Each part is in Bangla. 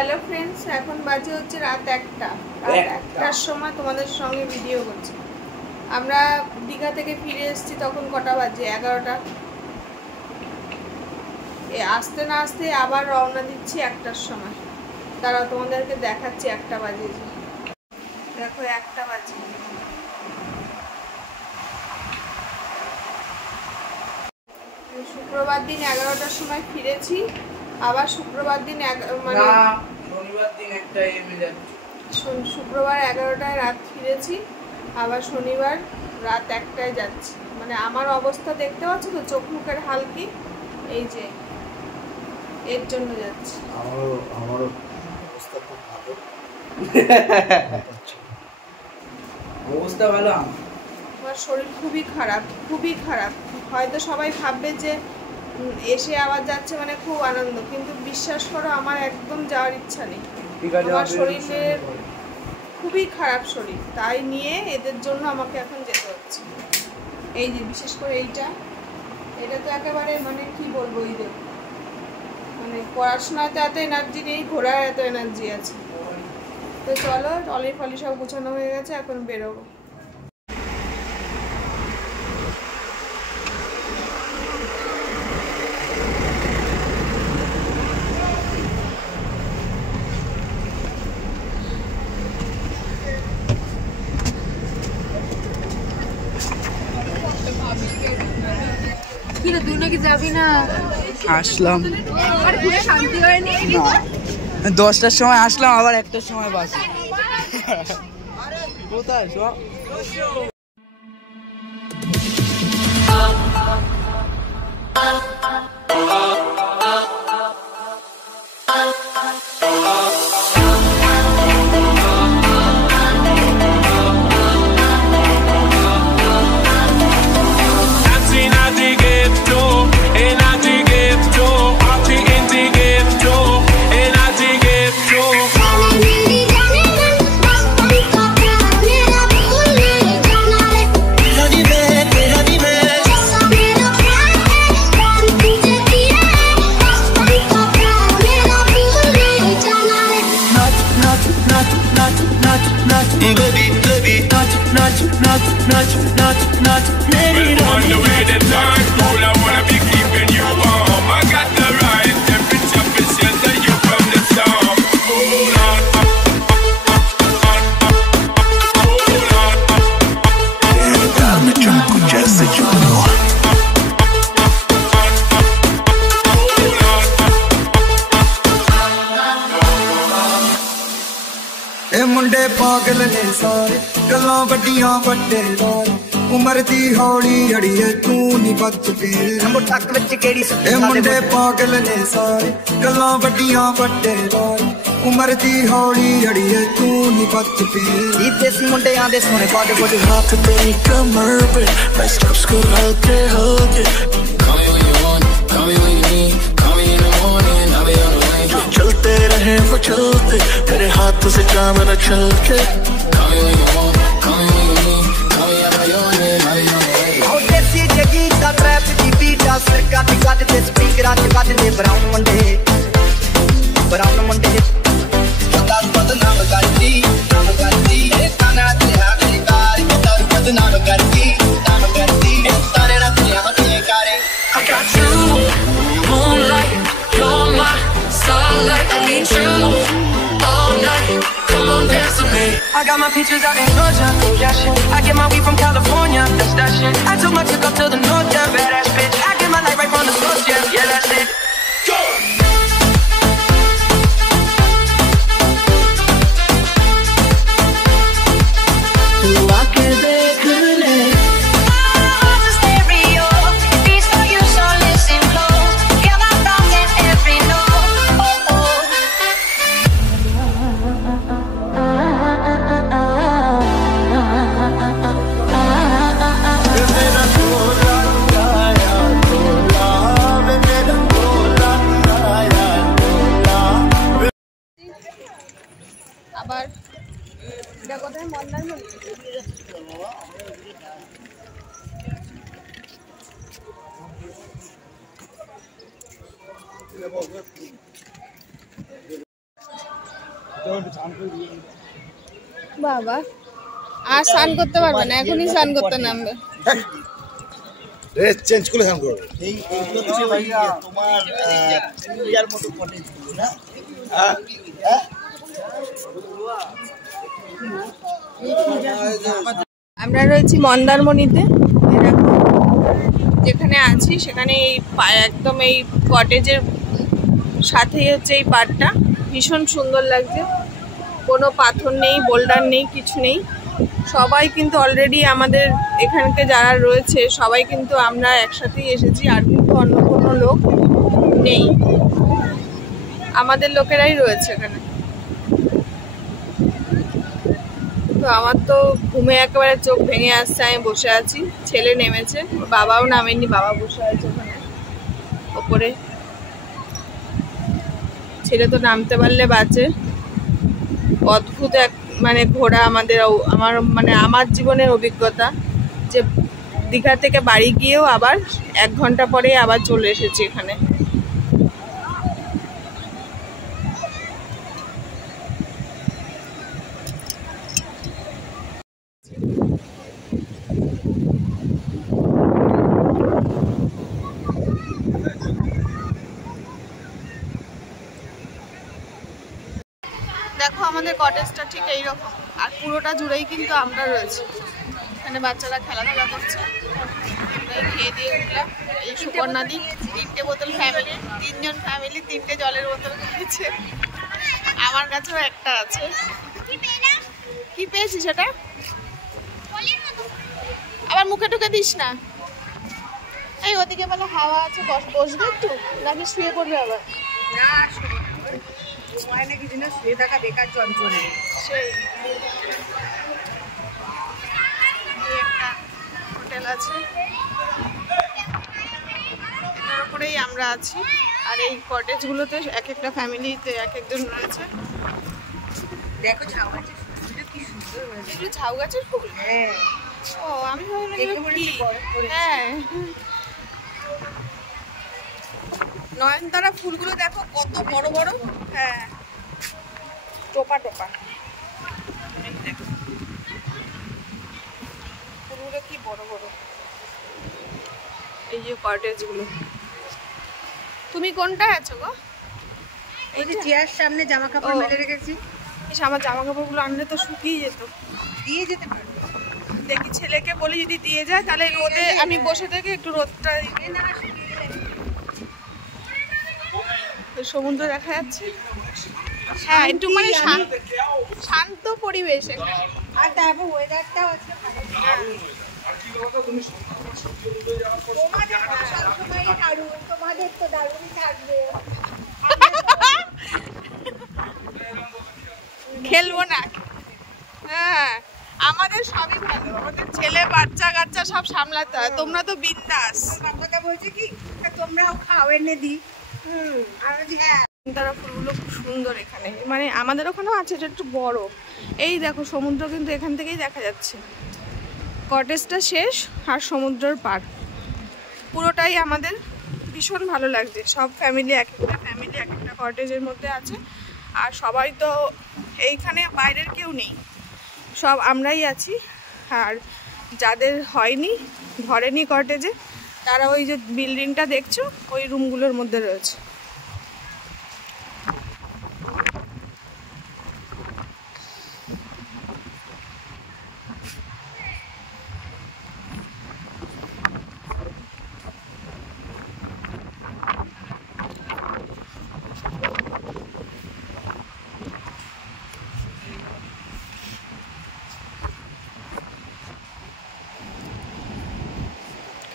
হ্যালো ফ্রেন্ডস, এখন বাজে হচ্ছে রাত 1টার সময় তোমাদের সঙ্গে ভিডিও করছি। আমরা দীঘা থেকে ফিরে এসেছি, তখন কটা বাজে? 11টা। আসতে না আসতে আবার রওনা দিচ্ছি 1টার সময়। তারা তোমাদেরকে দেখাচ্ছি 1টা বাজে। দেখো 1টা বাজে। শুক্রবার দিন 11টার সময় ফিরেছি, আবার শুক্রবার দিন মানে শনিবার দিন 1টায় শুক্রবার 11টায় রাত ফিরেছি, আবার শনিবার রাত 1টায় যাচ্ছি। মানে আমার অবস্থা দেখতে পাচ্ছ তো, চোখ মুখের হাল কি, এই যে এর জন্য যাচ্ছি। আমারও অবস্থা খুব ভালো। অবস্থা ভালো। আমার শরীর খুবই খারাপ, খুবই খারাপ। হয়তো সবাই ভাববে যে এসে আবার যাচ্ছে মানে খুব আনন্দ, কিন্তু বিশ্বাস করো আমার একদম যাওয়ার ইচ্ছা নেই। আমার শরীরের খুবই খারাপ শরীর, তাই নিয়ে এদের জন্য আমাকে এখন যেতে হচ্ছে। এই যে বিশেষ করে এটা তো একেবারে মানে কি বলবো, এই যে মানে পড়াশোনাতে এত এনার্জি নেই, ঘোরার এত এনার্জি আছে। তো চলো, টলি ফলি সব গুছানো হয়ে গেছে, এখন বেরোবো। তুই নাকি যাবি না? আসলাম, আর ঘুরে শান্তি হয়নি। 10টার সময় আসলাম, আবার 1টার সময় বাসে। কোথায় সব मुंडे पागल ने सारे गल्लां वड्डियां वड्डे लाल उमर दी हौली अड़िए तू नी बच के मुंडे पागल ने सारे गल्लां वड्डियां वड्डे लाल उमर दी हौली अड़िए तू नी बच के देसी मुंडे आंदे सोने बाडे बाडे हाथ तेरी कमर पे मैं स्टेप्स को हल्के हल्के call me when you want call me when you need call me in the morning I'll be on the way चलते रहे वो चलते तेरे हाथों से जाम न छलके call me when you want call me when you need call me I'll be on the way oh देसी जगी दा ट्रैप दी बीट आ सर काट काट ते स्पीकर आ काट ते ब्राउन मुंडे कतार बदनाम करती ए काना ते आगे कार कतार बदनाम करती तारे ना ते आगे कारे I got you moonlight you're my starlight I need you all night come on dance with me I got my peaches out in Georgia oh yeah shit I get my weed from California that's that shit I took my chick up to the north yeah badass bitch I get my light right from the source yeah that's it go আবার এটা কোথায় মন্দার মন্দির বাবা আর স্নান করতে পারবে না, এখনই স্নান করতে নামবে। চেঞ্জ করে স্নান করবে। এইগুলো হচ্ছে ভাইয়া তোমার ইয়ার মতো কটেজগুলো না? আমরা রয়েছি মন্দারমণিতে। যেখানে আছি সেখানে এই একদম এই কটেজের সাথেই হচ্ছে এই পাড়টা, ভীষণ সুন্দর লাগছে। কোনো পাথর নেই, বোল্ডার নেই, কিছু নেই। সবাই কিন্তু অলরেডি আমাদের এখানকে যারা রয়েছে সবাই কিন্তু আমরা একসাথেই এসেছি, আর কিন্তু অন্য কোনো লোক নেই, আমাদের লোকেরাই রয়েছে এখানে। তো আমার তো ঘুমে একেবারে চোখ ভেঙে আসছে, আমি বসে আছি। ছেলে নেমেছে, বাবাও নামেনি, বাবা বসে আছে ওখানে ওপরে। ছেলে তো নামতে পারলে বাঁচে। অদ্ভুত এক মানে ঘোরা আমার জীবনের অভিজ্ঞতা, যে দীঘা থেকে বাড়ি গিয়েও আবার 1 ঘন্টা পরে আবার চলে এসেছি এখানে। দেখো আমাদের কটেজটা ঠিক এইরকম, আর পুরোটা জুড়েই কিন্তু আমরা রয়েছি। এখানে বাচ্চারা খেলাধুলা করছে, আমরা খেয়ে দিয়ে উঠলাম। এই সুকন্যাদি 3টে বোতল ফ্যামিলি, 3 জন ফ্যামিলি 3টে জলের বোতল খেয়েছে। আমার কাছেও একটা আছে। কি পেয়েছিস সেটা? আবার মুখে টুকে দিস না। এই ওদিকে বলে হাওয়া আছে, বসবে একটু নাকি শুয়ে পড়বে আবার? সেই একটা হোটেল আছে, এটার উপরেই আমরা আছি। আর এই কটেজগুলোতে এক একটা ফ্যামিলিতে এক একজন রয়েছে। দেখো ঝাউ গাছের ফুলটা কি সুন্দর হয়েছে। এগুলো ঝাউ গাছের ফুল? হ্যাঁ। ও আমি ভাবলাম কি। হ্যাঁ, নয়নতারা ফুলগুলো দেখো কত বড় বড়। হ্যাঁ, টোপা টোপা। ফুলগুলো কি বড় বড়। এই যে কটেজগুলো। তুমি কোনটা আছো গো? এই যে চেয়ার সামনে জামা কাপড় মেলে রেখেছি। আমার জামা কাপড়গুলো আনলে তো শুকিয়ে যেত। দিয়ে যেতে পারবে। দেখি ছেলেকে বলি যদি দিয়ে যায় তাহলে রোদে আমি বসে থেকে একটু রোদটা। সমুদ্র দেখা যাচ্ছে। হ্যাঁ, একটু মানে শান্ত পরিবেশ এখানে। আর তারপর ওয়েদারটাও আছে ভালো। তোমাদের তো দারুণই থাকবে। খেলবো না। হ্যাঁ, আমাদের সবই ভালো, আমাদের ছেলে বাচ্চা কাচ্চা সব সামলাতে হয়। তোমরা তো বিন্দাস। কথা বলছে কি তোমরাও খাও, এনে দিই। হ্যাঁ, তারা ফুলগুলো খুব সুন্দর এখানে, মানে আমাদের ওখানেও আছে, এটা একটু বড়। এই দেখো সমুদ্র কিন্তু এখান থেকেই দেখা যাচ্ছে। কটেজটা শেষ আর সমুদ্রের পার পুরোটাই আমাদের ভীষণ ভালো লাগছে। সব ফ্যামিলি এক একটা কটেজের মধ্যে আছে, আর সবাই তো এইখানে বাইরের কেউ নেই, সব আমরাই আছি। আর যাদের হয়নি, ধরেনি কটেজে, তারা ওই যে বিল্ডিংটা দেখছো ওই রুমগুলোর মধ্যে রয়েছে।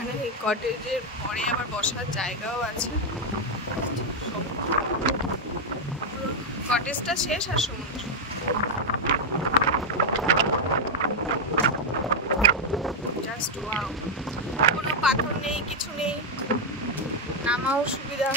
এখানে এই কটেজের পরে আবার বসার জায়গাও আছে। কটেজটা শেষ আর সমুদ্র। Just wow. কোনো পাথর নেই, কিছু নেই, নামাও সুবিধা।